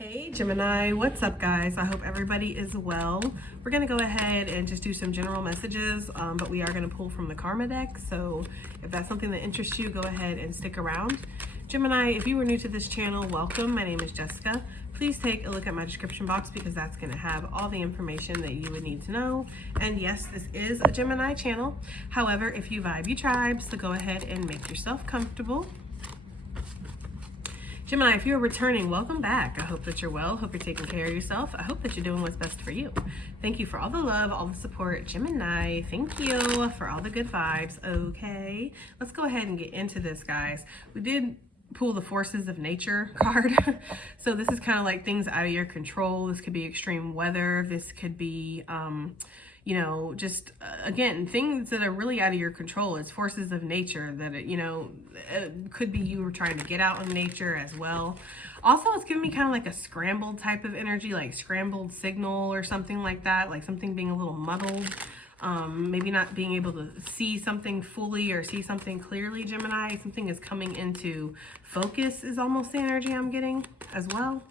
Hey Gemini, what's up guys? I hope everybody is well. We're going to go ahead and just do some general messages, but we are going to pull from the Karma deck. So if that's something that interests you, go ahead and stick around. Gemini, if you are new to this channel, welcome. My name is Jessica. Please take a look at my description box because that's going to have all the information that you would need to know. And yes, this is a Gemini channel. However, if you vibe, you tribe, so go ahead and make yourself comfortable. Gemini, if you're returning, welcome back. I hope that you're well. Hope you're taking care of yourself. I hope that you're doing what's best for you. Thank you for all the love, all the support. Gemini, thank you for all the good vibes. Okay, let's go ahead and get into this, guys. We did pull the Forces of Nature card. So this is kind of like things out of your control. This could be extreme weather. This could be, you know, just again, things that are really out of your control. It's forces of nature that, you know, could be you were trying to get out in nature as well. Also, it's giving me kind of like a scrambled type of energy, like scrambled signal or something like that, like something being a little muddled. Maybe not being able to see something fully or see something clearly, Gemini. Something is coming into focus is almost the energy I'm getting as well.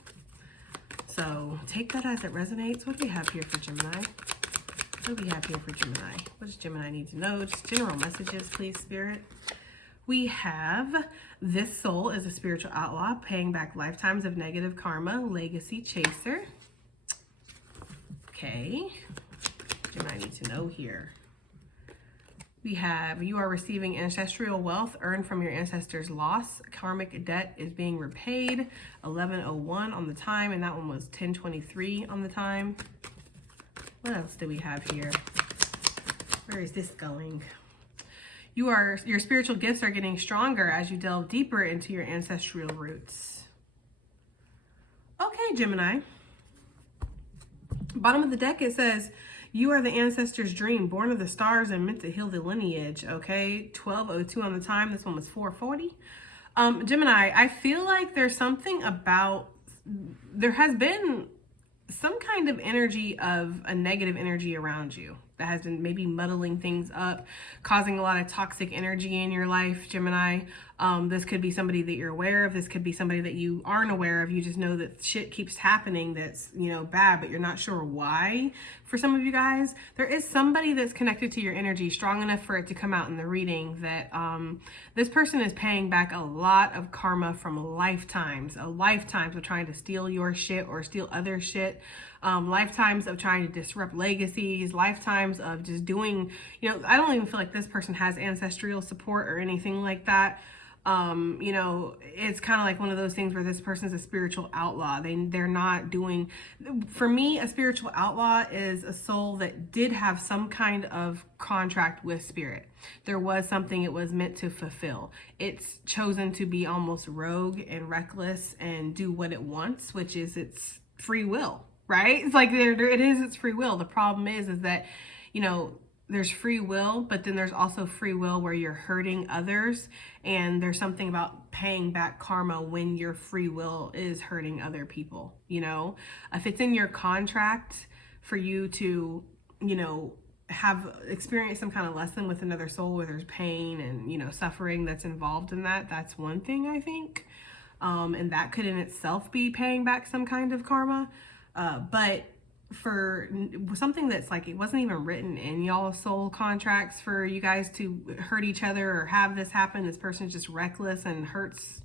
So take that as it resonates. What do we have here for Gemini? What do we have here for Gemini? What does Gemini need to know? Just general messages, please, Spirit. We have this soul is a spiritual outlaw, paying back lifetimes of negative karma, legacy chaser. Okay. Gemini need to know here. We have you are receiving ancestral wealth earned from your ancestors' loss. Karmic debt is being repaid. 11:01 on the time, and that one was 10:23 on the time. What else do we have here? Where is this going? Your spiritual gifts are getting stronger as you delve deeper into your ancestral roots. Okay, Gemini. Bottom of the deck, it says, you are the ancestor's dream, born of the stars and meant to heal the lineage. Okay, 12:02 on the time. This one was 4:40. Gemini, I feel like there's something about, there has been some kind of energy of a negative energy around you that has been maybe muddling things up, causing a lot of toxic energy in your life, Gemini. This could be somebody that you're aware of. This could be somebody that you aren't aware of. You just know that shit keeps happening that's, you know, bad, but you're not sure why. For some of you guys, there is somebody that's connected to your energy strong enough for it to come out in the reading that this person is paying back a lot of karma from lifetimes of trying to steal your shit or steal other shit. Lifetimes of trying to disrupt legacies, lifetimes of just doing, you know, I don't even feel like this person has ancestral support or anything like that. You know, it's kind of like one of those things where this person's a spiritual outlaw. They're not doing, for me, a spiritual outlaw is a soul that did have some kind of contract with spirit. There was something it was meant to fulfill. It's chosen to be almost rogue and reckless and do what it wants, which is its free will. Right? It's like it is its free will. The problem is that, you know, there's free will, but then there's also free will where you're hurting others. And there's something about paying back karma when your free will is hurting other people. You know, if it's in your contract for you to, you know, have experienced some kind of lesson with another soul where there's pain and, you know, suffering that's involved in that, that's one thing, I think. And that could in itself be paying back some kind of karma. But for something that's like, it wasn't even written in y'all's soul contracts for you guys to hurt each other or have this happen. This person's just reckless and hurts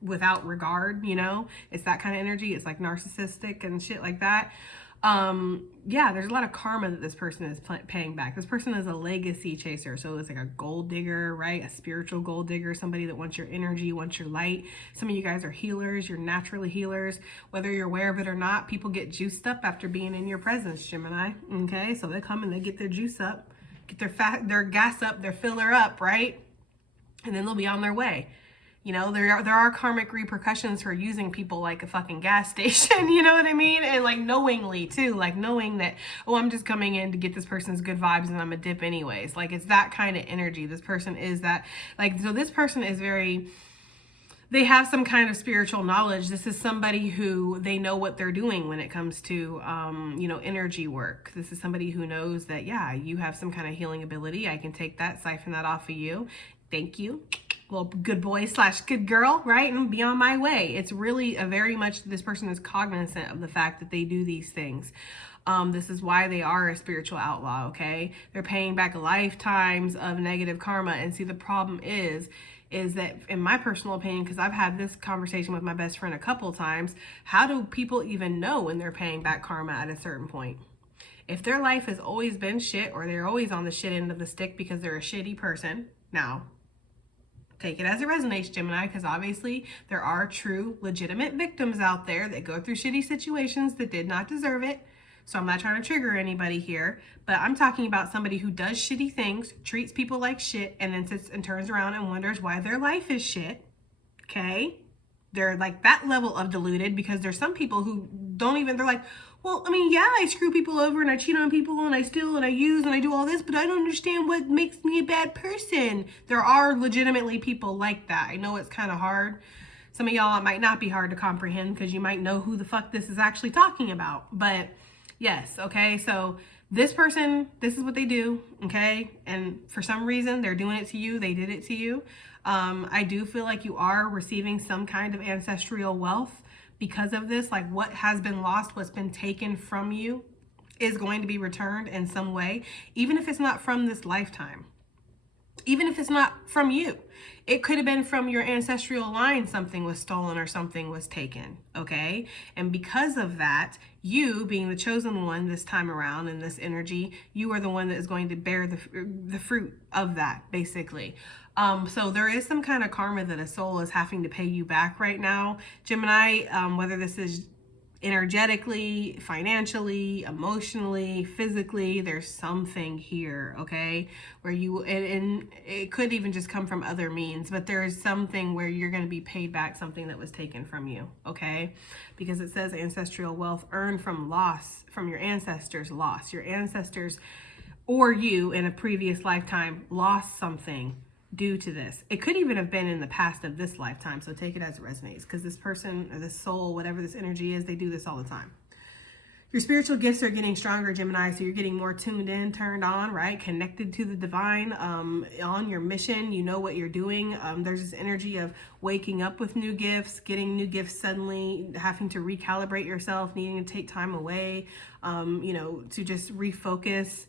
without regard, you know, it's that kind of energy. It's like narcissistic and shit like that. Yeah, there's a lot of karma that this person is paying back. This person is a legacy chaser. So it's like a gold digger, right? A spiritual gold digger, somebody that wants your energy, wants your light. Some of you guys are healers. You're naturally healers. Whether you're aware of it or not, people get juiced up after being in your presence, Gemini. Okay, so they come and they get their juice up, get their gas up, their filler up, right? And then they'll be on their way. You know, there are karmic repercussions for using people like a fucking gas station, you know what I mean? And like knowingly too, like knowing that, oh, I'm just coming in to get this person's good vibes and I'm a dip anyways. Like it's that kind of energy. This person is that, like, so this person is very, they have some kind of spiritual knowledge. This is somebody who they know what they're doing when it comes to, you know, energy work. This is somebody who knows that, yeah, you have some kind of healing ability. I can take that, siphon that off of you. Thank you. little good boy / good girl, right? And be on my way. It's really a very much, this person is cognizant of the fact that they do these things. This is why they are a spiritual outlaw, okay? They're paying back lifetimes of negative karma. And see, the problem is that, in my personal opinion, because I've had this conversation with my best friend a couple times, how do people even know when they're paying back karma at a certain point? If their life has always been shit, or they're always on the shit end of the stick because they're a shitty person, now, take it as it resonates, Gemini, because obviously there are true, legitimate victims out there that go through shitty situations that did not deserve it. So I'm not trying to trigger anybody here, but I'm talking about somebody who does shitty things, treats people like shit, and then sits and turns around and wonders why their life is shit. Okay? They're like that level of deluded, because there's some people who don't even, they're like, well, I mean, yeah, I screw people over and I cheat on people and I steal and I use and I do all this, but I don't understand what makes me a bad person. There are legitimately people like that. I know it's kind of hard. Some of y'all, it might not be hard to comprehend because you might know who the fuck this is actually talking about. But yes, okay, so this person, this is what they do, okay? And for some reason, they're doing it to you. They did it to you. I do feel like you are receiving some kind of ancestral wealth because of this. Like, what has been lost, what's been taken from you is going to be returned in some way, even if it's not from this lifetime. Even if it's not from you, it could have been from your ancestral line. Something was stolen or something was taken, okay? And because of that, you being the chosen one this time around in this energy, you are the one that is going to bear the fruit of that, basically. So there is some kind of karma that a soul is having to pay you back right now, Gemini, whether this is energetically, financially, emotionally, physically, there's something here, okay, where you, and it could even just come from other means, but there is something where you're going to be paid back something that was taken from you, okay, because it says ancestral wealth earned from loss, from your ancestors' loss. Your ancestors or you in a previous lifetime lost something due to this. It could even have been in the past of this lifetime, so take it as it resonates, because this person or this soul, whatever this energy is, they do this all the time. Your spiritual gifts are getting stronger, Gemini, so you're getting more tuned in, turned on, right? Connected to the divine, on your mission. You know what you're doing. There's this energy of waking up with new gifts, getting new gifts suddenly, having to recalibrate yourself, needing to take time away, to just refocus.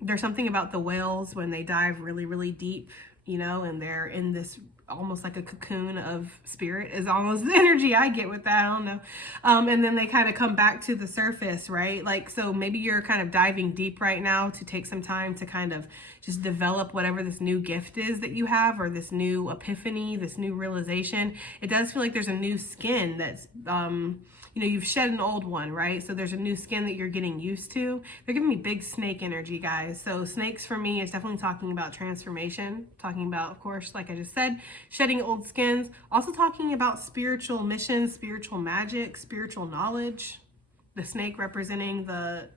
There's something about the whales when they dive really, really deep, and they're in this almost like a cocoon of spirit is almost the energy I get with that. I don't know. And then they kind of come back to the surface, right? Like, so maybe you're kind of diving deep right now to take some time to kind of just develop whatever this new gift is that you have, or this new epiphany, this new realization. It does feel like there's a new skin that's, you've shed an old one, right? So there's a new skin that you're getting used to. They're giving me big snake energy, guys. So snakes for me is definitely talking about transformation, talking about, of course, like I just said, shedding old skins, also talking about spiritual missions, spiritual magic, spiritual knowledge. The snake representing the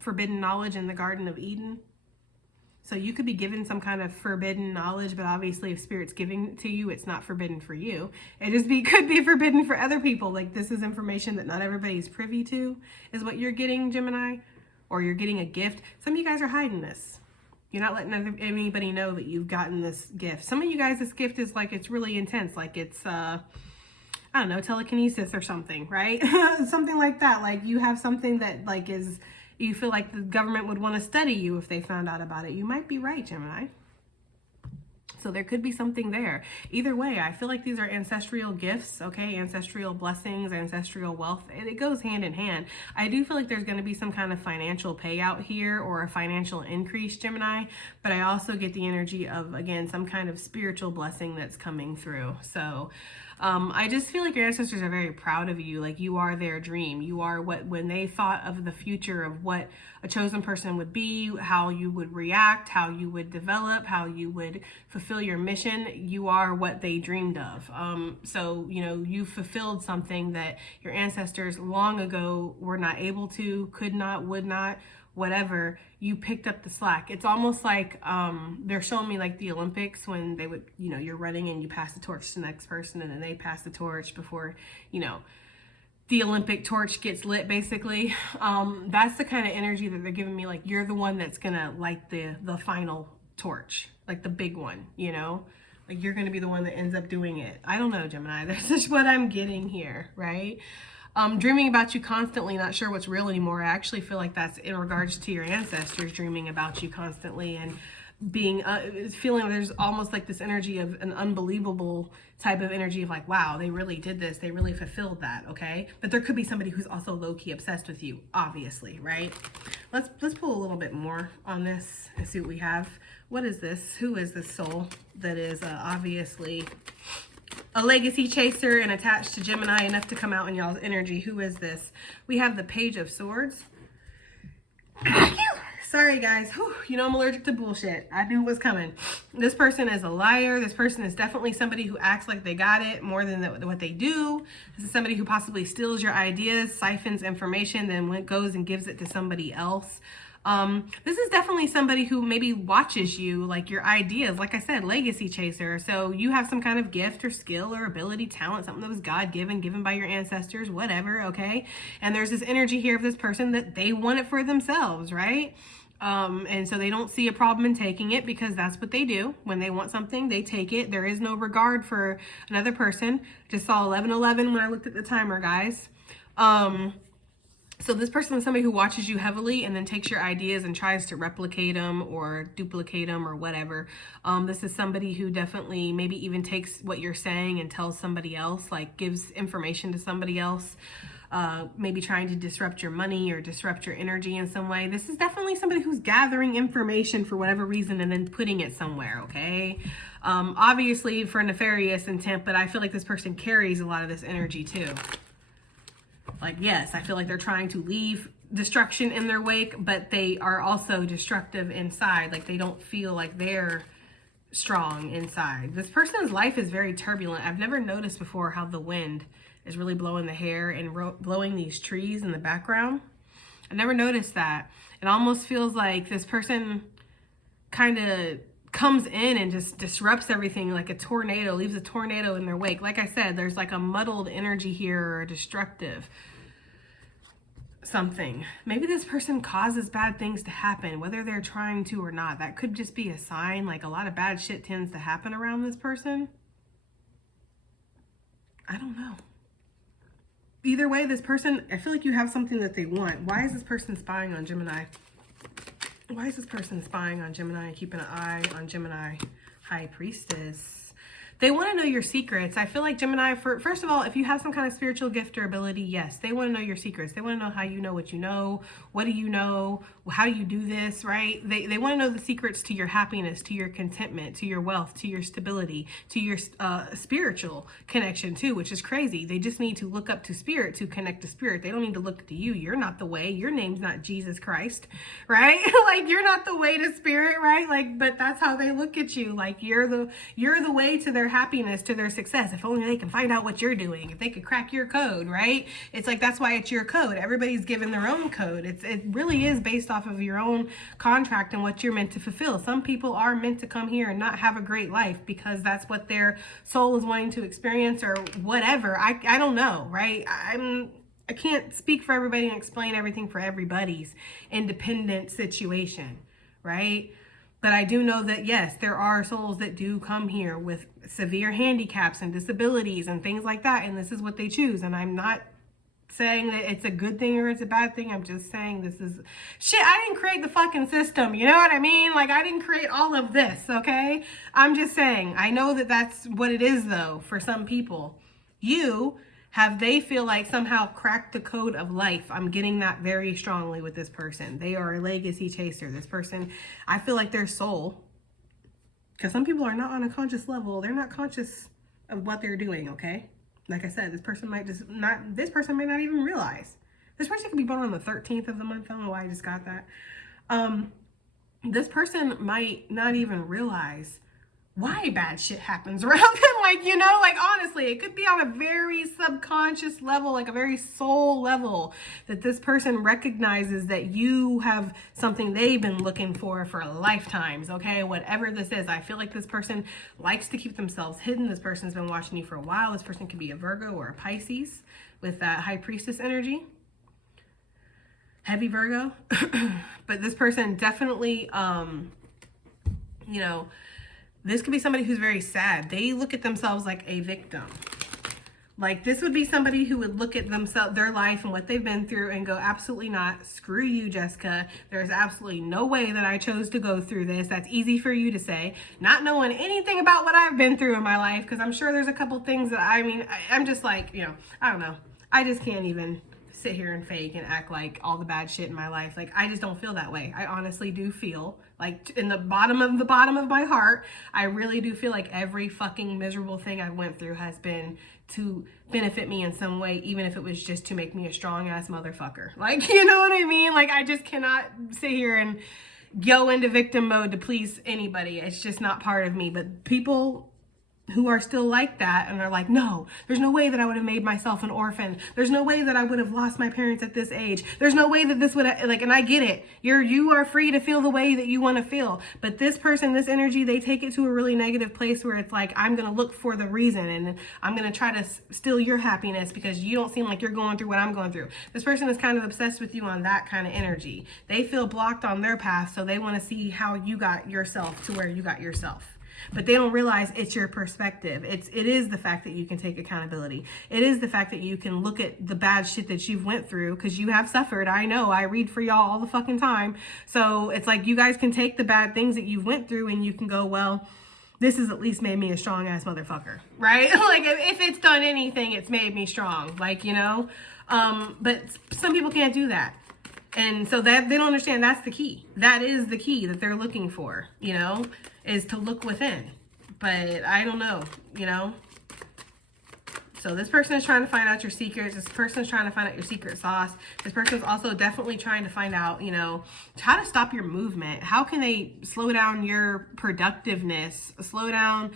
forbidden knowledge in the Garden of Eden. So you could be given some kind of forbidden knowledge, but obviously if Spirit's giving it to you, it's not forbidden for you. It just could be forbidden for other people. Like, this is information that not everybody's privy to, is what you're getting, Gemini, or you're getting a gift. Some of you guys are hiding this. You're not letting anybody know that you've gotten this gift. Some of you guys, this gift is like, it's really intense. Like it's, I don't know, telekinesis or something, right? Something like that. Like you have something that like is, you feel like the government would want to study you if they found out about it. You might be right, Gemini. So there could be something there. Either way, I feel like these are ancestral gifts, okay? Ancestral blessings, ancestral wealth. It goes hand in hand. I do feel like there's going to be some kind of financial payout here or a financial increase, Gemini. But I also get the energy of, again, some kind of spiritual blessing that's coming through. So I just feel like your ancestors are very proud of you. Like you are their dream. You are what, when they thought of the future of what a chosen person would be, how you would react, how you would develop, how you would fulfill your mission, you are what they dreamed of. So, you fulfilled something that your ancestors long ago were not able to, could not, would not, whatever. You picked up the slack. It's almost like they're showing me like the Olympics when they would, you're running and you pass the torch to the next person and then they pass the torch before, the Olympic torch gets lit, basically. That's the kind of energy that they're giving me. Like, you're the one that's gonna light the final torch, like the big one, Like you're going to be the one that ends up doing it. I don't know, Gemini. This is what I'm getting here, right? Dreaming about you constantly, not sure what's real anymore. I actually feel like that's in regards to your ancestors dreaming about you constantly and being feeling there's almost like this energy of an unbelievable type of energy of like, wow, they really did this, they really fulfilled that. Okay, but there could be somebody who's also low-key obsessed with you, obviously, right? Let's pull a little bit more on this and see what we have. What is this? Who is this soul that is obviously a legacy chaser and attached to Gemini enough to come out in y'all's energy? Who is this? We have the Page of Swords. Sorry, guys. Whew, you know I'm allergic to bullshit. I knew it was coming. This person is a liar. This person is definitely somebody who acts like they got it more than what they do. This is somebody who possibly steals your ideas, siphons information, then goes and gives it to somebody else. This is definitely somebody who maybe watches you, like your ideas, like I said, legacy chaser. So you have some kind of gift or skill or ability, talent, something that was God-given, given by your ancestors, whatever, okay? And there's this energy here of this person that they want it for themselves, right? And so they don't see a problem in taking it because that's what they do. When they want something, they take it. There is no regard for another person. Just saw 11:11 when I looked at the timer, guys. So this person is somebody who watches you heavily and then takes your ideas and tries to replicate them or duplicate them or whatever. This is somebody who definitely maybe even takes what you're saying and tells somebody else, like gives information to somebody else, maybe trying to disrupt your money or disrupt your energy in some way. This is definitely somebody who's gathering information for whatever reason and then putting it somewhere, okay? Obviously for nefarious intent, but I feel like this person carries a lot of this energy too. Like, yes, I feel like they're trying to leave destruction in their wake, but they are also destructive inside. Like, they don't feel like they're strong inside. This person's life is very turbulent. I've never noticed before how the wind is really blowing the hair and blowing these trees in the background. I never noticed that. It almost feels like this person kind of comes in and just disrupts everything like a tornado, leaves a tornado in their wake. Like I said, there's like a muddled energy here or a destructive something. Maybe this person causes bad things to happen, whether they're trying to or not. That could just be a sign. Like a lot of bad shit tends to happen around this person. I don't know. Either way, this person, I feel like you have something that they want. Why is this person spying on Gemini? Why is this person spying on Gemini, keeping an eye on Gemini? High Priestess. They want to know your secrets. I feel like Gemini, first of all, if you have some kind of spiritual gift or ability, yes, they want to know your secrets. They want to know how you know what you know. What do you know? How do you do this, right? They want to know the secrets to your happiness, to your contentment, to your wealth, to your stability, to your spiritual connection too, which is crazy. They just need to look up to spirit to connect to spirit. They don't need to look to you. You're not the way. Your name's not Jesus Christ, right? Like you're not the way to spirit, right? Like, but that's how they look at you. Like you're the way to their happiness, to their success. If only they can find out what you're doing, if they could crack your code, right? It's like, that's why it's your code. Everybody's given their own code. It really is based off of your own contract and what you're meant to fulfill. Some people are meant to come here and not have a great life because that's what their soul is wanting to experience or whatever. I don't know, right? I can't speak for everybody and explain everything for everybody's independent situation, right? But I do know that, yes, there are souls that do come here with severe handicaps and disabilities and things like that. And this is what they choose. And I'm not saying that it's a good thing or it's a bad thing. I'm just saying this is shit. I didn't create the fucking system. You know what I mean? Like, I didn't create all of this, okay? I'm just saying, I know that that's what it is, though, for some people. They feel like somehow cracked the code of life. I'm getting that very strongly with this person. They are a legacy chaser. This person, I feel like their soul, because some people are not on a conscious level. They're not conscious of what they're doing, okay? Like I said, this person may not even realize. This person could be born on the 13th of the month. I don't know why I just got that. This person might not even realize why bad shit happens around them. Like, you know, like honestly, it could be on a very subconscious level, like a very soul level, that this person recognizes that you have something they've been looking for lifetimes, okay? Whatever this is, I feel like this person likes to keep themselves hidden. This person's been watching you for a while. This person could be a Virgo or a Pisces with that High Priestess energy. Heavy Virgo. But this person definitely, you know, This could be somebody who's very sad. They look at themselves like a victim. Like, this would be somebody who would look at themselves, their life and what they've been through and go, absolutely not. Screw you, Jessica. There's absolutely no way that I chose to go through this. That's easy for you to say. Not knowing anything about what I've been through in my life, because I'm sure there's a couple things that, I'm just like, I don't know. I just can't even sit here and fake and act like all the bad shit in my life. Like, I just don't feel that way. I honestly do feel like, in the bottom of my heart, I really do feel like every fucking miserable thing I went through has been to benefit me in some way, even if it was just to make me a strong ass motherfucker. Like, you know what I mean? Like, I just cannot sit here and go into victim mode to please anybody. It's just not part of me. But people who are still like that and are like, no, there's no way that I would have made myself an orphan. There's no way that I would have lost my parents at this age. There's no way that this would have, like, and I get it. You are free to feel the way that you want to feel. But this person, this energy, they take it to a really negative place where it's like, I'm going to look for the reason and I'm going to try to steal your happiness because you don't seem like you're going through what I'm going through. This person is kind of obsessed with you on that kind of energy. They feel blocked on their path, so they want to see how you got yourself to where you got yourself. But they don't realize it's your perspective. It is the fact that you can take accountability. It is the fact that you can look at the bad shit that you've went through, because you have suffered. I know, I read for y'all all the fucking time. So it's like, you guys can take the bad things that you've went through and you can go, well, this has at least made me a strong ass motherfucker, right? Like, if it's done anything, it's made me strong, like, but some people can't do that. And so that they don't understand that's the key. That is the key that they're looking for, is to look within. But I don't know, So this person is trying to find out your secrets. This person is trying to find out your secret sauce. This person is also definitely trying to find out, how to stop your movement. How can they slow down your productiveness, slow down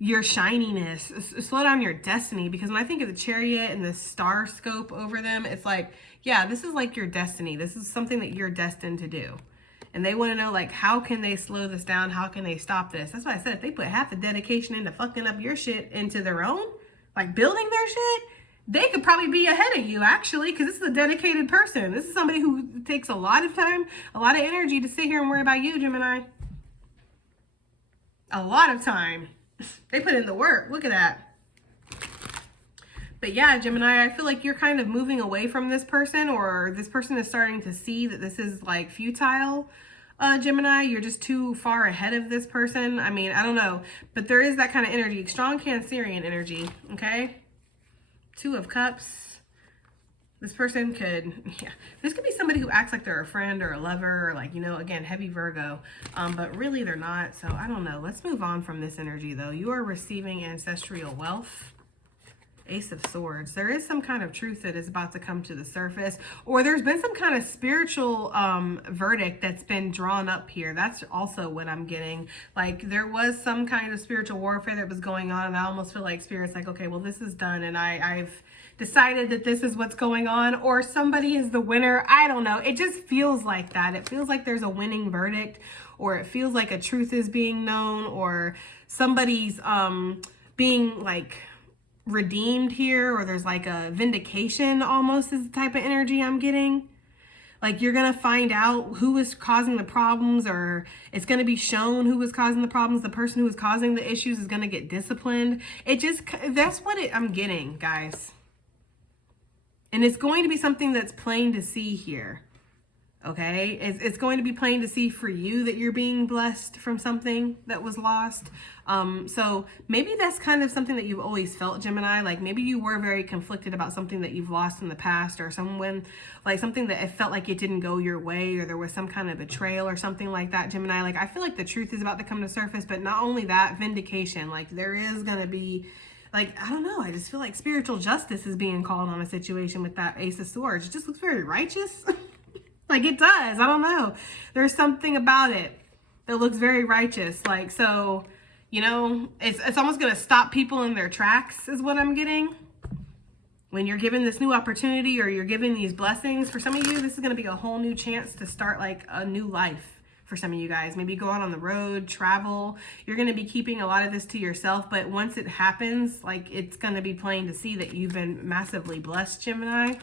your shininess, slow down your destiny? Because when I think of the Chariot and the star scope over them, it's like, yeah, this is like your destiny. This is something that you're destined to do. And they want to know, like, how can they slow this down? How can they stop this? That's why I said, if they put half the dedication into fucking up your shit into their own, like building their shit, they could probably be ahead of you, actually, because this is a dedicated person. This is somebody who takes a lot of time, a lot of energy to sit here and worry about you, Gemini. A lot of time. They put in the work. Look at that. But yeah, Gemini, I feel like you're kind of moving away from this person, or this person is starting to see that this is like futile. Gemini, you're just too far ahead of this person. I mean, I don't know, but there is that kind of energy, strong Cancerian energy, okay? Two of Cups. This person could, this could be somebody who acts like they're a friend or a lover, or like, again, heavy Virgo, but really they're not. So I don't know. Let's move on from this energy though. You are receiving ancestral wealth. Ace of Swords. There is some kind of truth that is about to come to the surface, or there's been some kind of spiritual verdict that's been drawn up here. That's also what I'm getting. Like, there was some kind of spiritual warfare that was going on, and I almost feel like Spirit's like, okay, well, this is done, and I've decided that this is what's going on, or somebody is the winner. I don't know. It just feels like that. It feels like there's a winning verdict, or it feels like a truth is being known, or somebody's being like redeemed here, or there's like a vindication almost is the type of energy I'm getting. Like, you're gonna find out who is causing the problems, or it's gonna be shown who is causing the problems. The person who is causing the issues is gonna get disciplined. That's what I'm getting, guys. And it's going to be something that's plain to see here. Okay, it's going to be plain to see for you that you're being blessed from something that was lost. So maybe that's kind of something that you've always felt, Gemini. Like, maybe you were very conflicted about something that you've lost in the past, or something that it felt like it didn't go your way, or there was some kind of betrayal or something like that, Gemini. Like, I feel like the truth is about to come to surface, but not only that, vindication. Like, there is going to be, like, I don't know, I just feel like spiritual justice is being called on a situation with that Ace of Swords. It just looks very righteous. Like, it does. I don't know. There's something about it that looks very righteous. Like, so, it's almost going to stop people in their tracks is what I'm getting. When you're given this new opportunity, or you're given these blessings, for some of you, this is going to be a whole new chance to start like a new life. For some of you guys, maybe go out on the road, travel. You're going to be keeping a lot of this to yourself, but once it happens, like, it's going to be plain to see that you've been massively blessed, Gemini.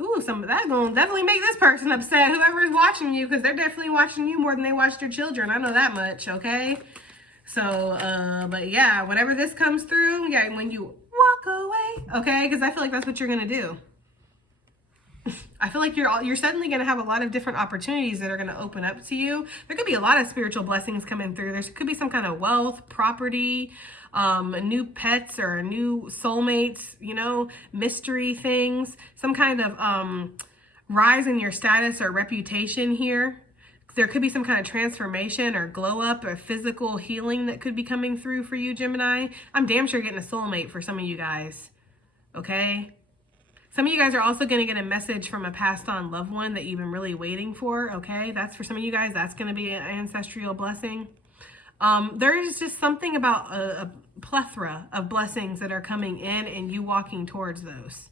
Ooh, some of that's going to definitely make this person upset, whoever is watching you, because they're definitely watching you more than they watch their children. I know that much, okay? So, but yeah, whenever this comes through, yeah, when you walk away, okay, because I feel like that's what you're gonna do. I feel like you're suddenly going to have a lot of different opportunities that are going to open up to you. There could be a lot of spiritual blessings coming through. There could be some kind of wealth, property, new pets or new soulmates, you know, mystery things, some kind of rise in your status or reputation here. There could be some kind of transformation or glow up or physical healing that could be coming through for you, Gemini. I'm damn sure getting a soulmate for some of you guys, okay? Some of you guys are also going to get a message from a passed on loved one that you've been really waiting for, okay? That's for some of you guys, that's going to be an ancestral blessing. There's just something about a plethora of blessings that are coming in and you walking towards those.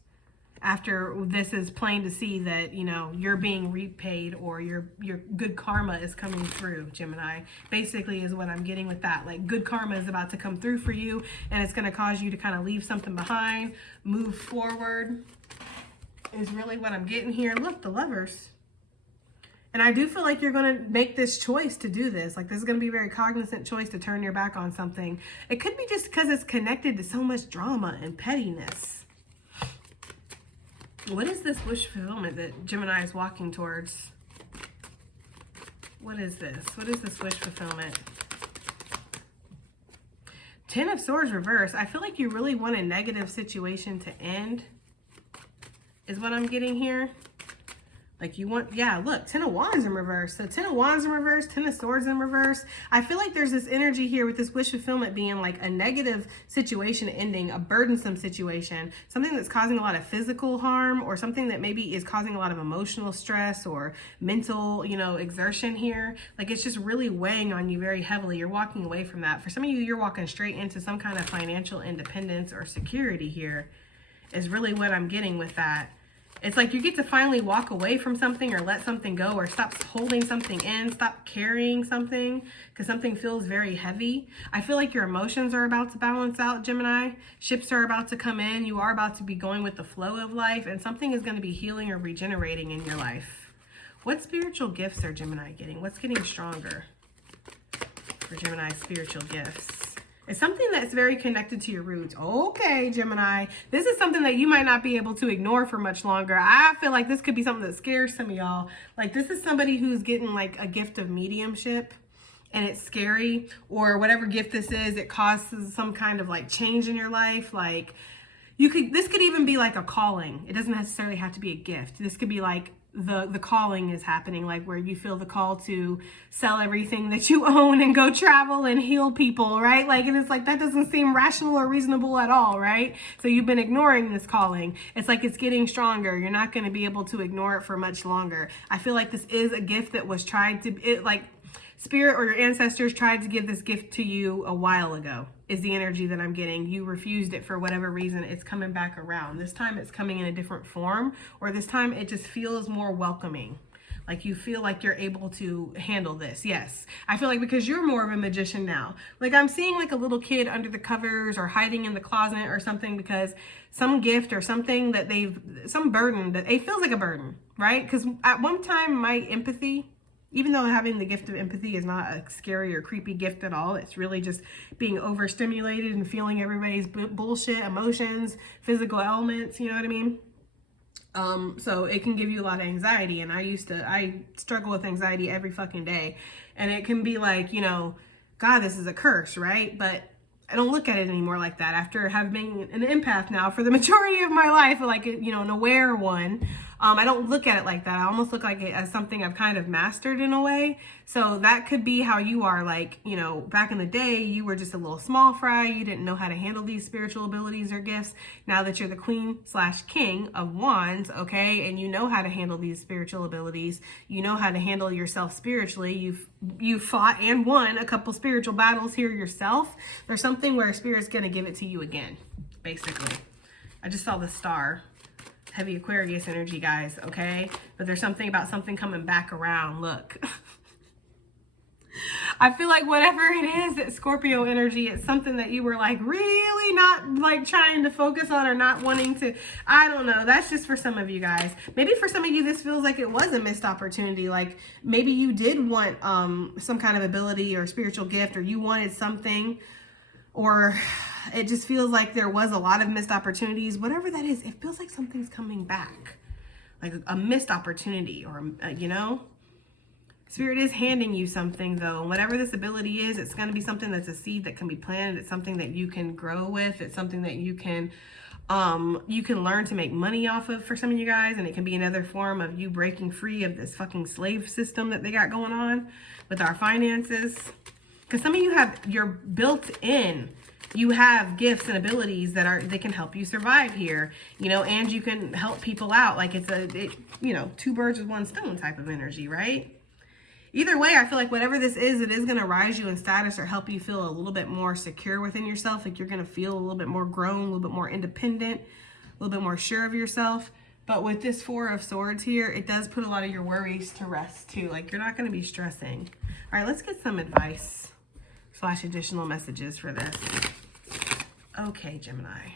After this is plain to see that, you know, you're being repaid or your good karma is coming through, Gemini. Basically is what I'm getting with that. Like good karma is about to come through for you and it's going to cause you to kind of leave something behind, move forward. Is really what I'm getting here. Look, the Lovers. And I do feel like you're going to make this choice to do this. Like this is going to be a very cognizant choice to turn your back on something. It could be just because it's connected to so much drama and pettiness. What is this wish fulfillment that Gemini is walking towards? What is this? What is this wish fulfillment? Ten of Swords reverse. I feel like you really want a negative situation to end. Is what I'm getting here. Like you want, yeah, look, Ten of Wands in reverse. So Ten of Wands in reverse, Ten of Swords in reverse. I feel like there's this energy here with this wish fulfillment being like a negative situation ending, a burdensome situation, something that's causing a lot of physical harm or something that maybe is causing a lot of emotional stress or mental, you know, exertion here. Like it's just really weighing on you very heavily. You're walking away from that. For some of you, you're walking straight into some kind of financial independence or security here is really what I'm getting with that. It's like you get to finally walk away from something or let something go or stop holding something in, stop carrying something because something feels very heavy. I feel like your emotions are about to balance out, Gemini. Ships are about to come in. You are about to be going with the flow of life and something is going to be healing or regenerating in your life. What spiritual gifts are Gemini getting? What's getting stronger for Gemini's spiritual gifts? It's something that's very connected to your roots. Okay, Gemini. This is something that you might not be able to ignore for much longer. I feel like this could be something that scares some of y'all. Like this is somebody who's getting like a gift of mediumship and it's scary, or whatever gift this is, it causes some kind of like change in your life. Like this could even be like a calling. It doesn't necessarily have to be a gift. This could be like the calling is happening, like where you feel the call to sell everything that you own and go travel and heal people, right? Like, and it's like, that doesn't seem rational or reasonable at all, right? So you've been ignoring this calling. It's like it's getting stronger. You're not going to be able to ignore it for much longer. I feel like this is a gift that was tried to, like spirit or your ancestors tried to give this gift to you a while ago is the energy that I'm getting. You refused it for whatever reason. It's coming back around. This time it's coming in a different form, or this time it just feels more welcoming. Like you feel like you're able to handle this. Yes. I feel like because you're more of a magician now. Like I'm seeing like a little kid under the covers or hiding in the closet or something because some gift or something that some burden that it feels like a burden, right? Because at one time my empathy, even though having the gift of empathy is not a scary or creepy gift at all, it's really just being overstimulated and feeling everybody's bullshit, emotions, physical elements, you know what I mean? So it can give you a lot of anxiety. And I struggle with anxiety every fucking day. And it can be like, you know, God, this is a curse, right? But I don't look at it anymore like that after having an empath now for the majority of my life, like, you know, an aware one. I don't look at it like that. I almost look like it as something I've kind of mastered in a way. So that could be how you are. Like, you know, back in the day, you were just a little small fry. You didn't know how to handle these spiritual abilities or gifts. Now that you're the Queen/King of Wands, okay, and you know how to handle these spiritual abilities, you know how to handle yourself spiritually. You've fought and won a couple spiritual battles here yourself. There's something where Spirit's going to give it to you again, basically. I just saw the star. Heavy Aquarius energy, guys, okay? But there's something about something coming back around. Look. I feel like whatever it is, that Scorpio energy, it's something that you were like really not like trying to focus on or not wanting to. I don't know. That's just for some of you guys. Maybe for some of you, this feels like it was a missed opportunity. Like maybe you did want some kind of ability or spiritual gift, or you wanted something, or it just feels like there was a lot of missed opportunities. Whatever that is, it feels like something's coming back, like a missed opportunity, or you know. Spirit is handing you something though. Whatever this ability is, it's going to be something that's a seed that can be planted. It's something that you can grow with. It's something that you can learn to make money off of for some of you guys. And it can be another form of you breaking free of this fucking slave system that they got going on with our finances. Because some of you you're built in. You have gifts and abilities that can help you survive here, you know, and you can help people out. Like it's you know, two birds with one stone type of energy, right? Either way, I feel like whatever this is, it is going to rise you in status or help you feel a little bit more secure within yourself. Like you're going to feel a little bit more grown, a little bit more independent, a little bit more sure of yourself. But with this Four of Swords here, it does put a lot of your worries to rest too. Like you're not going to be stressing. All right, let's get some advice / additional messages for this. Okay, Gemini.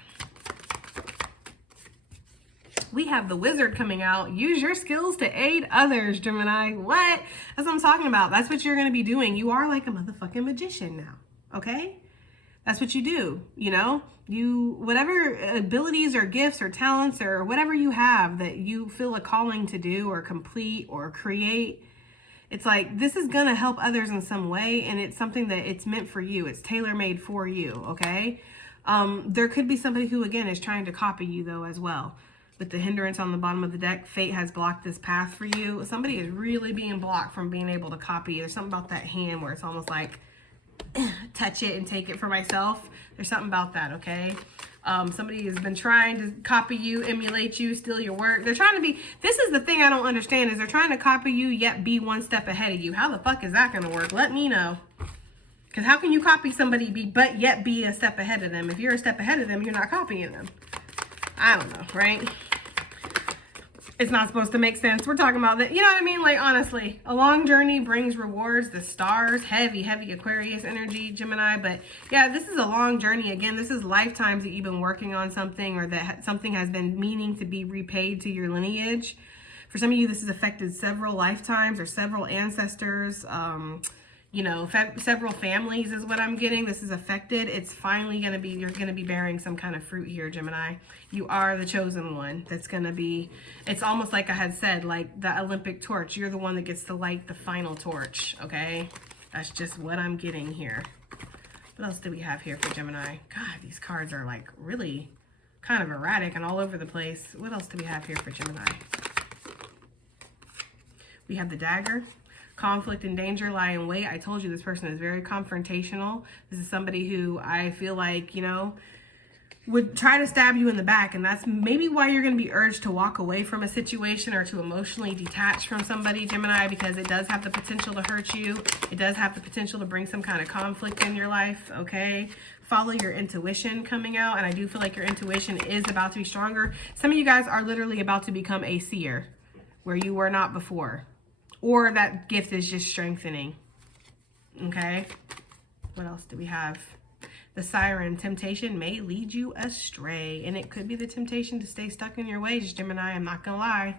We have the Wizard coming out. Use your skills to aid others, Gemini. What? That's what I'm talking about. That's what you're going to be doing. You are like a motherfucking magician now, okay? That's what you do, you know? Whatever abilities or gifts or talents or whatever you have that you feel a calling to do or complete or create, it's like this is going to help others in some way, and it's something that it's meant for you. It's tailor-made for you, okay? There could be somebody who, again, is trying to copy you, though, as well. With the hindrance on the bottom of the deck, fate has blocked this path for you. Somebody is really being blocked from being able to copy. There's something about that hand where it's almost like, touch it and take it for myself. There's something about that, okay? Somebody has been trying to copy you, emulate you, steal your work. They're trying to be, this is the thing I don't understand, is they're trying to copy you yet be one step ahead of you. How the fuck is that going to work? Let me know. Because how can you copy somebody but yet be a step ahead of them? If you're a step ahead of them, you're not copying them. I don't know, right? It's not supposed to make sense. We're talking about that. You know what I mean? Like, honestly, a long journey brings rewards. The stars, heavy Aquarius energy, Gemini. But yeah, this is a long journey. Again, this is lifetimes that you've been working on something, or that something has been meaning to be repaid to your lineage. For some of you, this has affected several lifetimes or several ancestors. You know, several families is what I'm getting. This is affected. It's finally going to be, you're going to be bearing some kind of fruit here, Gemini. You are the chosen one. That's going to be, it's almost like I had said, like the Olympic torch. You're the one that gets to light the final torch, okay? That's just what I'm getting here. What else do we have here for Gemini? God, these cards are like really kind of erratic and all over the place. What else do we have here for Gemini? We have the Dagger. Conflict and danger lie in wait. I told you this person is very confrontational. This is somebody who I feel like, you know, would try to stab you in the back. And that's maybe why you're going to be urged to walk away from a situation or to emotionally detach from somebody, Gemini, because it does have the potential to hurt you. It does have the potential to bring some kind of conflict in your life, okay? Follow your intuition coming out. And I do feel like your intuition is about to be stronger. Some of you guys are literally about to become a seer where you were not before. Or that gift is just strengthening. Okay. What else do we have? The Siren. Temptation may lead you astray. And it could be the temptation to stay stuck in your ways, Gemini. I'm not going to lie.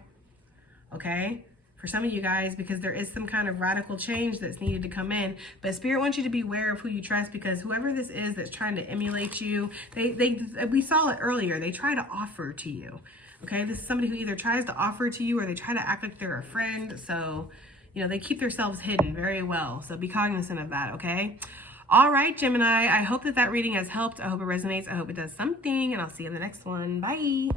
Okay. For some of you guys, because there is some kind of radical change that's needed to come in. But Spirit wants you to be aware of who you trust, because whoever this is that's trying to emulate you, we saw it earlier. They try to offer to you. Okay, this is somebody who either tries to offer to you or they try to act like they're a friend. So, you know, they keep themselves hidden very well. So be cognizant of that, okay? All right, Gemini, I hope that reading has helped. I hope it resonates. I hope it does something, and I'll see you in the next one. Bye.